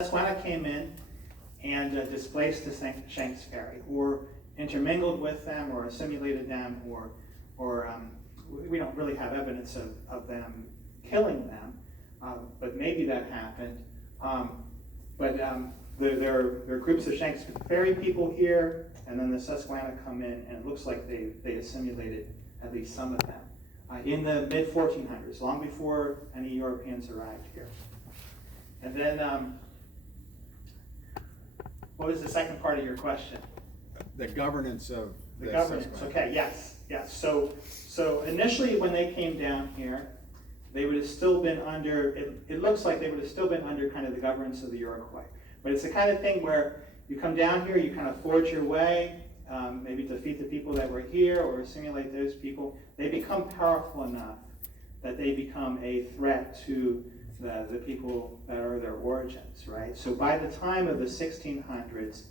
Susquehanna came in and displaced the Shanks Ferry, or intermingled with them, or assimilated them, or we don't really have evidence of them killing them, but maybe that happened. There are groups of Shanks Ferry people here, and then the Susquehanna come in, and it looks like they assimilated at least some of them in the mid-1400s, long before any Europeans arrived here. And then, what was the second part of your question? The governance of the governance. Okay, yes. So initially when they came down here, they would have still been under, it looks like they would have still been under kind of the governance of the Iroquois. But it's the kind of thing where you come down here, you kind of forge your way, maybe defeat the people that were here or assimilate those people. They become powerful enough that they become a threat to the people that are their origins, right? So by the time of the 1600s,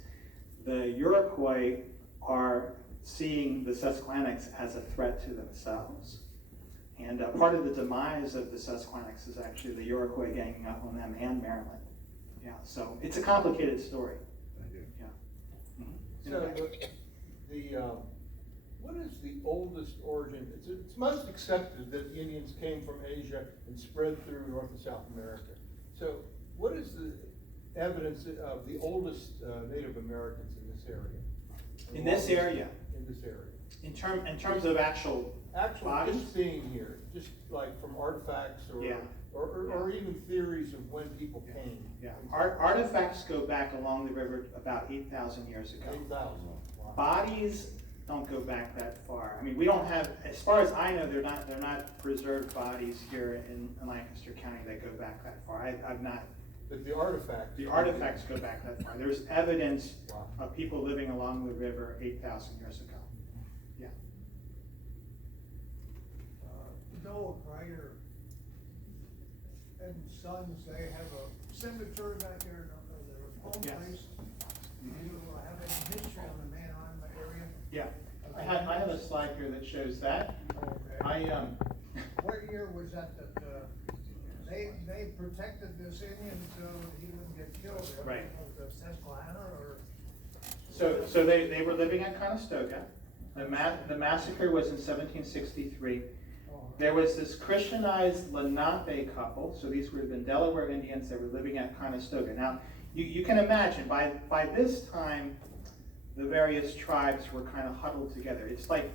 the Iroquois are seeing the Susquehannocks as a threat to themselves. And part of the demise of the Susquehannocks is actually the Iroquois ganging up on them and Maryland. Yeah, so it's a complicated story. Yeah. Mm-hmm. So what is the oldest origin? It's most accepted that the Indians came from Asia and spread through North and South America. So what is the evidence of the oldest Native Americans in this area? In this area? In this area. In terms of actual bodies? Just seeing here, just like from artifacts or even theories of when people came. Yeah, artifacts go back along the river about 8,000 years ago. 8,000. Wow. Bodies don't go back that far. I mean, we don't have, as far as I know, they're not preserved bodies here in Lancaster County that go back that far. I've not. But the artifacts go back that far. There's evidence of people living along the river 8,000 years ago. Yeah. Noah Crider and Sons, they have a cemetery back there, their home place. Do you have any history on the Manheim area? Yeah. I have a slide here that shows that. Okay. What year was that they protected this Indian so he wouldn't get killed? Right. Was the Susquehanna or? So they were living at Conestoga. The massacre was in 1763. There was this Christianized Lenape couple, so these would have been Delaware Indians that were living at Conestoga. Now, you can imagine, by this time, the various tribes were kind of huddled together. It's like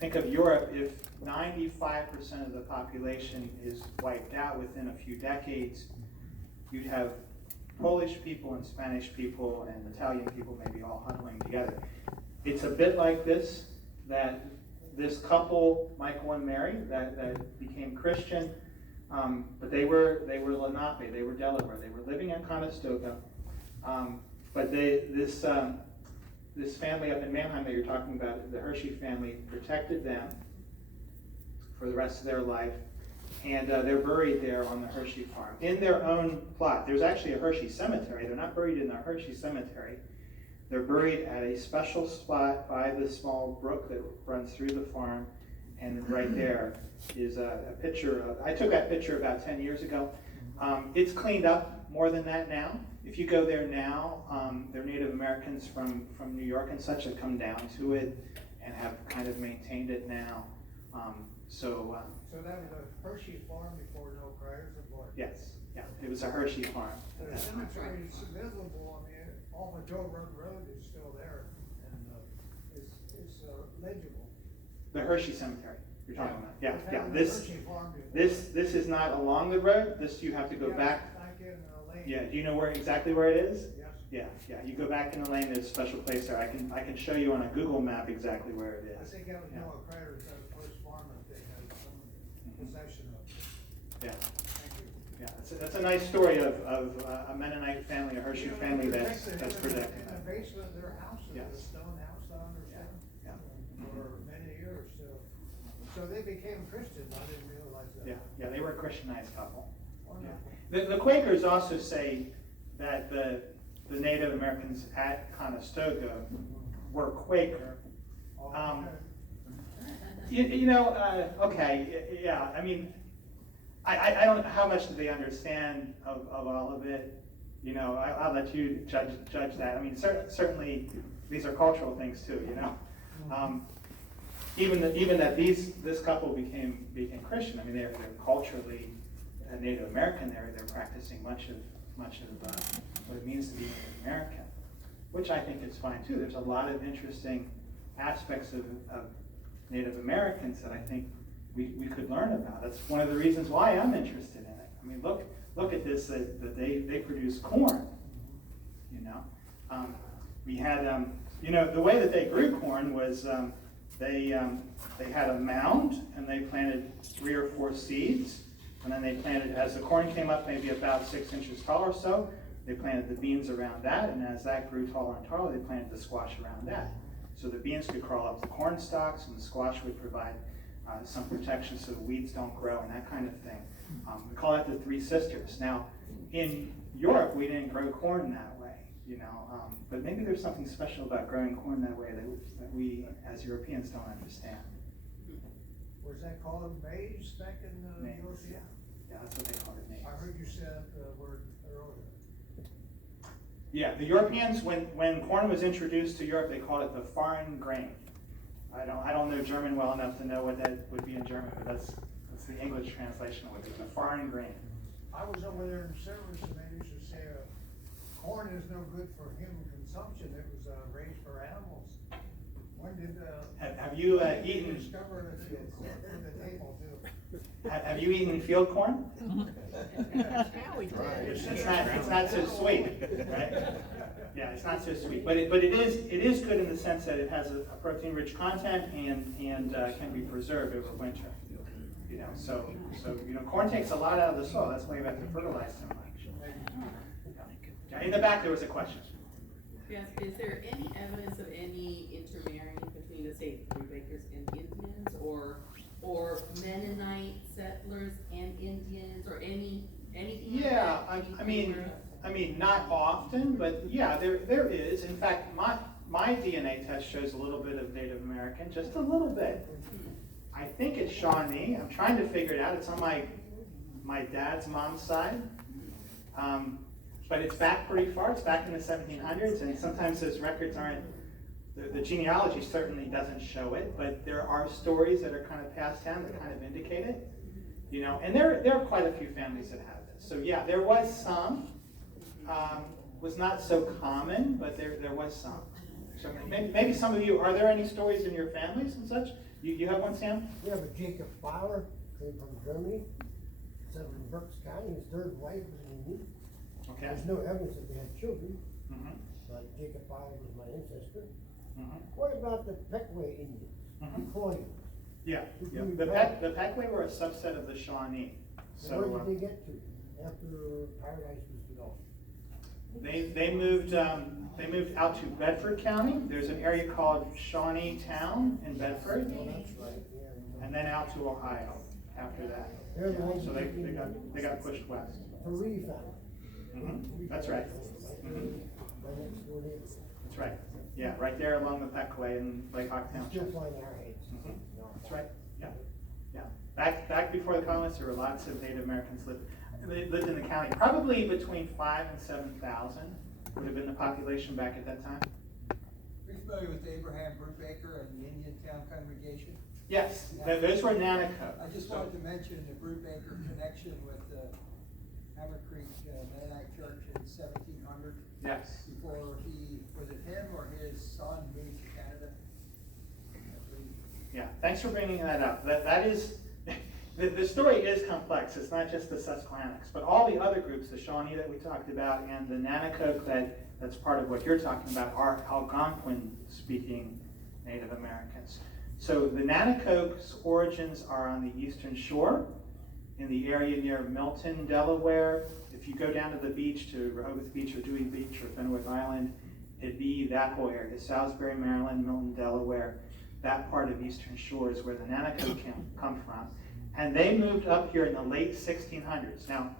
think of Europe. If 95% of the population is wiped out within a few decades, you'd have Polish people and Spanish people and Italian people maybe all huddling together. It's a bit like this, that this couple, Michael and Mary, that became Christian, but they were Lenape, they were Delaware, they were living in Conestoga, but this family up in Manheim that you're talking about, the Hershey family, protected them for the rest of their life, and they're buried there on the Hershey farm in their own plot. There's actually a Hershey cemetery. They're not buried in the Hershey cemetery. They're buried at a special spot by the small brook that runs through the farm, and right there is a picture of, I took that picture about 10 years ago. It's cleaned up more than that now. If you go there now, there are Native Americans from New York and such that come down to it and have kind of maintained it now. So that was a Hershey farm before Noah Crider's aboard? Yes, yeah, it was a Hershey farm. The cemetery is visible, off of Joe Road Road is still there, and it's legible. The Hershey Cemetery you're talking about. Yeah. Hershey farm before. This is not along the road. This you have to go back. Back in the lane. Yeah. Do you know exactly where it is? Yes. Yeah. You go back in the lane. There's a special place there. I can show you on a Google map exactly where it I is. think that was Noah Crider's first farm that they had some possession of. Yeah. Thank you. Yeah. That's a nice story of a Mennonite family, a Hershey family that's protected. In the basement of their house, the stone house, I understand. Yeah. For many years. So they became Christians. I didn't realize that. Yeah. They were a Christianized couple. Wonderful. Yeah. The Quakers also say that the Native Americans at Conestoga were Quaker. Okay, yeah, I mean, I don't know how much do they understand of all of it. You know, I'll let you judge that. I mean, certainly these are cultural things too. You know, even that this couple became Christian. I mean, they're culturally Native American. They're practicing much of what it means to be Native American, which I think is fine too. There's a lot of interesting aspects of Native Americans that I think we could learn about. That's one of the reasons why I'm interested in it. I mean, look at this, that they produce corn, you know. We had, you know, the way that they grew corn was they had a mound and they planted 3 or 4 seeds, and then they planted, as the corn came up maybe about 6 inches tall or so, they planted the beans around that, and as that grew taller and taller, they planted the squash around that. So the beans could crawl up the corn stalks, and the squash would provide some protection so the weeds don't grow and that kind of thing. We call that the 3 sisters. Now, in Europe, we didn't grow corn that way, you know, but maybe there's something special about growing corn that way that we, as Europeans, don't understand. Was that called maize back in Maize, Europe? yeah, that's what they call it, maize. I heard you said the word earlier. Yeah, the Europeans, when corn was introduced to Europe, they called it the foreign grain. I don't know German well enough to know what that would be in German, but that's the English translation of it, the foreign grain. I was over there in service and they used to say, corn is no good for human consumption, it was raised for animals. When did, Have you when did you eaten? discover that it's good for the table too? Have you eaten field corn? Right. It's not so sweet, right? Yeah, it's not so sweet, but it is good in the sense that it has a protein-rich content and can be preserved over winter. You know, so you know, corn takes a lot out of the soil. That's why you have to fertilize so much. Yeah, in the back there was a question. Yes, is there any evidence of any intermarrying between the say Brubakers and Indians, or Mennonite settlers and Indians, or anything? Yeah, like that? I mean, not often, but yeah, there is. In fact, my DNA test shows a little bit of Native American, just a little bit. I think it's Shawnee. I'm trying to figure it out. It's on my dad's mom's side. But it's back pretty far. It's back in the 1700s, and sometimes those records aren't, the genealogy certainly doesn't show it, but there are stories that are kind of passed down that kind of indicate it. You know, and there are quite a few families that have this. So yeah, there was some. Was not so common, but there was some. So maybe some of you, are there any stories in your families and such? You have one, Sam? We have a Jacob Fowler, came from Germany, settled in Berks County. His third wife was in me. Okay. There's no evidence that they had children, Mm-hmm. but Jacob Fowler was my ancestor. Mm-hmm. What about the Peckway Indians? Mhm. Croydon. Yeah. The Peckway were a subset of the Shawnee. So Where did they get to after Paradise was developed? they moved out to Bedford County. There's an area called Shawnee Town in Bedford, Oh, that's right, yeah. and then out to Ohio after that. They're the ones So that they got pushed west. Faree family. Mhm. That's right. Mhm. My next door neighbor. That's right. Yeah, right there along the Peckway in Lake Hawk Still Township. flying our heads. Mhm. No. That's right. Yeah. Yeah. Back before the colonists, there were lots of Native Americans lived in the county. Probably between 5,000 and 7,000 would have been the population back at that time. Are you familiar with Abraham Brubaker and the Indian Town Congregation? Yes, those were Nanaco. I just wanted to mention the Brubaker connection with the Hammer Creek Mennonite Church in 1700. Yes. Before was it him or his son moved to Canada? Yeah. Thanks for bringing that up. That is. The story is complex. It's not just the Susquehannocks, but all the other groups, the Shawnee that we talked about, and the Nanaco that's part of what you're talking about, are Algonquin-speaking Native Americans. So the Nanaco's origins are on the eastern shore, in the area near Milton, Delaware. If you go down to the beach, to Rehoboth Beach or Dewey Beach or Fenwick Island, it'd be that whole area, Salisbury, Maryland, Milton, Delaware. That part of eastern shore is where the Nanaco come from. And they moved up here in the late 1600s. Now,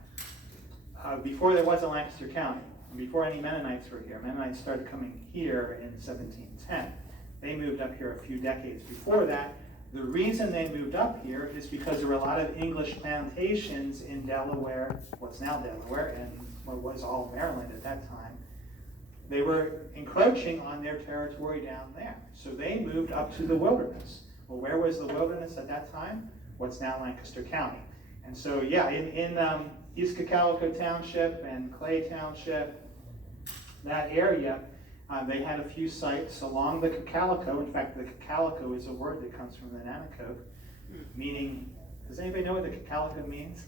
before there was a Lancaster County, and before any Mennonites were here, Mennonites started coming here in 1710. They moved up here a few decades before that, The reason they moved up here is because there were a lot of English plantations in Delaware, what's now Delaware, and what was all Maryland at that time. They were encroaching on their territory down there. So they moved up to the wilderness. Well, where was the wilderness at that time? What's now Lancaster County. And so, yeah, in East Cocalico Township and Clay Township, that area, they had a few sites along the Cocalico. In fact, the Cocalico is a word that comes from the Nanticoke, meaning, does anybody know what the Cocalico means?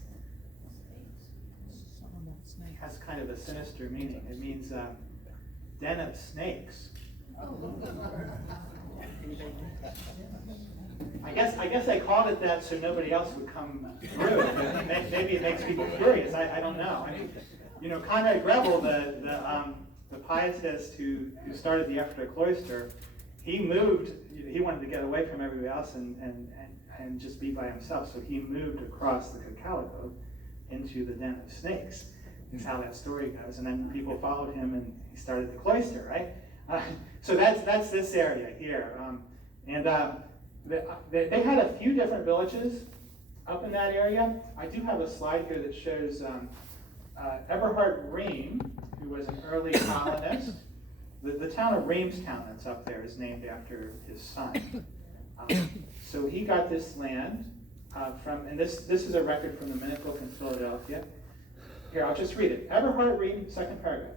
It has kind of a sinister meaning. It means den of snakes. I guess I called it that so nobody else would come through. Maybe it makes people curious. I don't know. I mean, you know, Conrad Grebel, the pietist who started the Ephrata cloister, he moved. He wanted to get away from everybody else and just be by himself. So he moved across the Cocalico into the den of snakes. Is how that story goes. And then people followed him, and he started the cloister, right? So that's this area here. They had a few different villages up in that area. I do have a slide here that shows Eberhard Rehm, who was an early colonist. The town of Reamstown that's up there is named after his son. So he got this land and this is a record from the Minute Book in Philadelphia. Here, I'll just read it. Eberhard Rehm, second paragraph,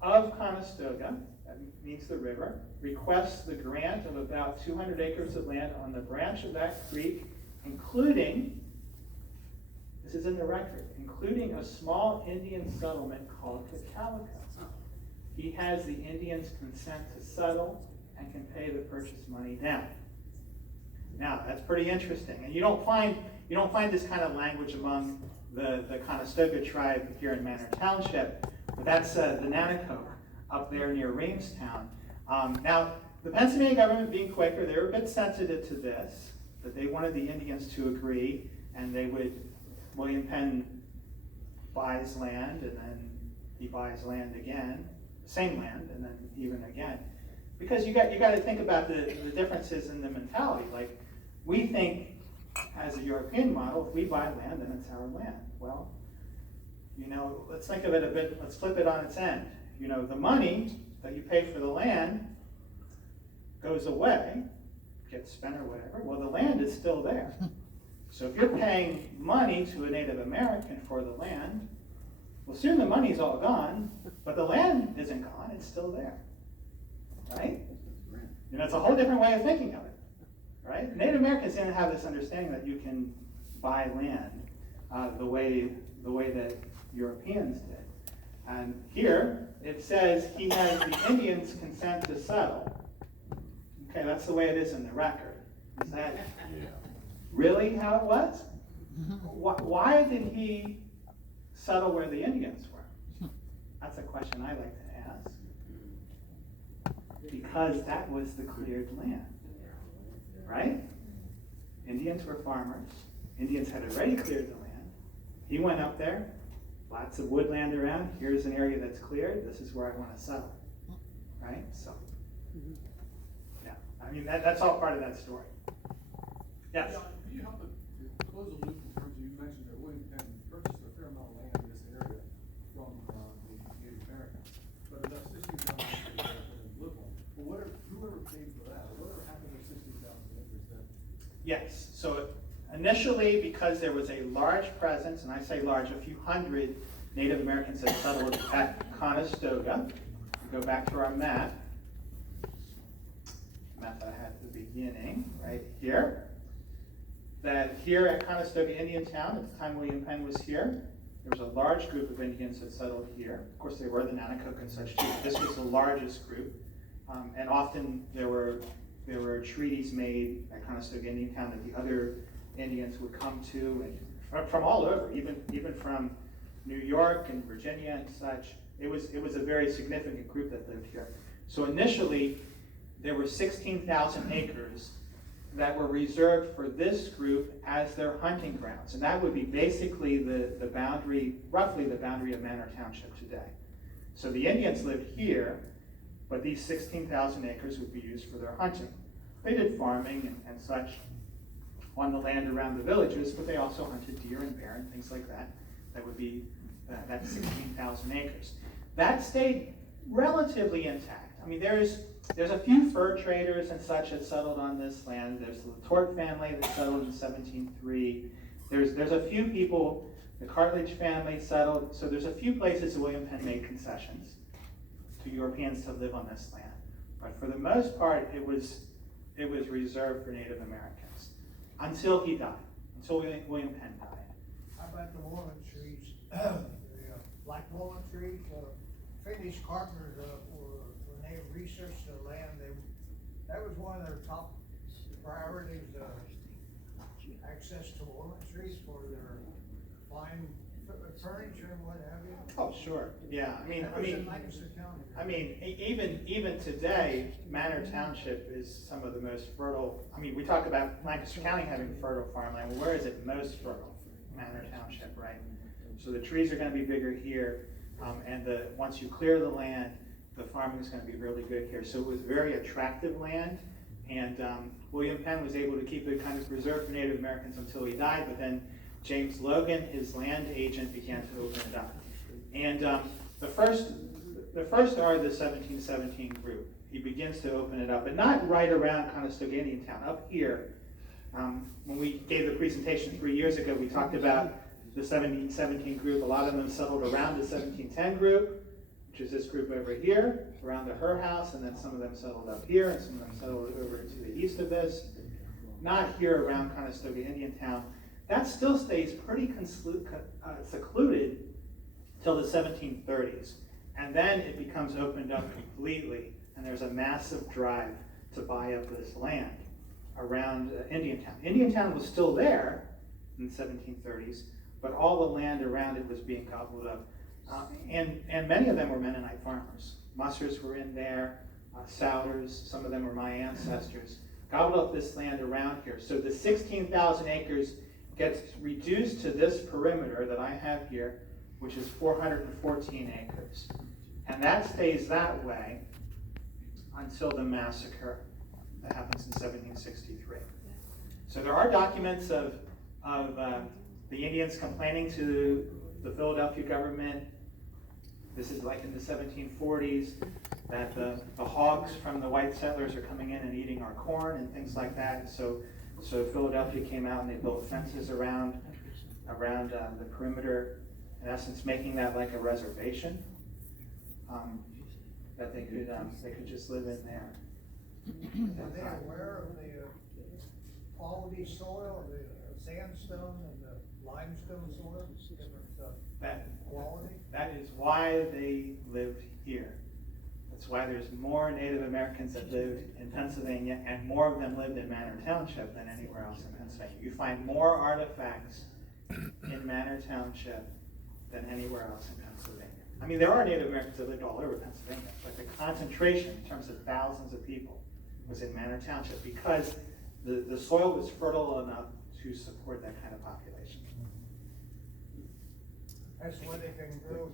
of Conestoga, that means the river, requests the grant of about 200 acres of land on the branch of that creek, including, this is in the record, including a small Indian settlement called Cocalico. He has the Indians' consent to settle and can pay the purchase money down. Now, that's pretty interesting. And you don't find this kind of language among the Conestoga tribe here in Manor Township, but that's the Nanticoke up there near Reamstown. Now, the Pennsylvania government, being Quaker, they were a bit sensitive to this, that they wanted the Indians to agree, and William Penn buys land, and then he buys land again, same land, and then even again. Because you got to think about the differences in the mentality. Like, we think, as a European model, if we buy land, then it's our land. Well, you know, let's think of it a bit, let's flip it on its end. You know, the money that you pay for the land goes away, gets spent or whatever. Well, the land is still there. So if you're paying money to a Native American for the land, well, soon the money's all gone, but the land isn't gone, it's still there. Right? You know, it's a whole different way of thinking of it. Right? Native Americans didn't have this understanding that you can buy land the way that Europeans did. And here it says he has the Indians' consent to settle. Okay, that's the way it is in the record. Is that really how it was? Why did he settle where the Indians were? That's a question I like to ask. Because that was the cleared land. Right? Indians were farmers. Indians had already cleared the land. He went up there, lots of woodland around. Here's an area that's cleared. This is where I want to settle. Right? So, yeah. I mean, that's all part of that story. Yes? John, can you help to close the loop in terms of, you mentioned that William Penn purchased a fair amount of land in this area from the Native Americans, but enough 16,000 acres that they live on. But whoever paid for that, whatever happened to 16,000 acres then? Yes. So initially, because there was a large presence, and I say large, a few hundred Native Americans that settled at Conestoga. Go back to our map I had at the beginning, right here. That here at Conestoga Indian Town, at the time William Penn was here, there was a large group of Indians that settled here. Of course, they were the Nanticoke and such too. This was the largest group, and often there were treaties made at Conestoga Indian Town that the other Indians would come to, and from all over, even from New York and Virginia and such. It was a very significant group that lived here. So initially, there were 16,000 acres that were reserved for this group as their hunting grounds. And that would be basically the boundary, roughly the boundary of Manor Township today. So the Indians lived here, but these 16,000 acres would be used for their hunting. They did farming and such on the land around the villages, but they also hunted deer and bear and things like that. That would be, that's 16,000 acres. That stayed relatively intact. I mean, there's a few fur traders and such that settled on this land. There's the Tort family that settled in 1703. There's a few people, the Cartledge family settled, so there's a few places that William Penn made concessions to Europeans to live on this land. But for the most part, it was reserved for Native Americans until he died, until William Penn died. How about the walnut trees? The black walnut trees, Finnish carpenters, when they researched the land, that was one of their top priorities, access to walnut trees for their fine furniture and what have you. Oh, sure, yeah, That was in Lancaster County. I mean, even today, Manor Township is some of the most fertile. I mean, we talk about Lancaster County having fertile farmland. Well, where is it most fertile? Manor Township, right? So the trees are going to be bigger here, and once you clear the land, the farming is going to be really good here. So it was very attractive land, and William Penn was able to keep it kind of preserved for Native Americans until he died. But then James Logan, his land agent, began to open it up, and the first are the 1717 group. He begins to open it up, but not right around Conestoga Indian Town. Up here, when we gave the presentation 3 years ago, we talked about the 1717 group. A lot of them settled around the 1710 group, which is this group over here, around the Her House, and then some of them settled up here, and some of them settled over to the east of this. Not here around Conestoga Indian Town. That still stays pretty secluded till the 1730s. And then it becomes opened up completely, and there's a massive drive to buy up this land around Indiantown. Indiantown was still there in the 1730s, but all the land around it was being gobbled up. And many of them were Mennonite farmers. Mussers were in there, Souders, some of them were my ancestors. Gobbled up this land around here. So the 16,000 acres gets reduced to this perimeter that I have here, which is 414 acres. And that stays that way until the massacre that happens in 1763. So there are documents of the Indians complaining to the Philadelphia government. This is like in the 1740s, that the hogs from the white settlers are coming in and eating our corn and things like that. So Philadelphia came out and they built fences around the perimeter, in essence making that like a reservation, that they could just live in there. Are they aware of the quality soil, the sandstone and the limestone soil, different quality? That is why they lived here. That's why there's more Native Americans that lived in Pennsylvania, and more of them lived in Manor Township than anywhere else in Pennsylvania. You find more artifacts in Manor Township than anywhere else in Pennsylvania. I mean, there are Native Americans that lived all over Pennsylvania, but the concentration in terms of thousands of people was in Manor Township because the soil was fertile enough to support that kind of population. That's why they can grow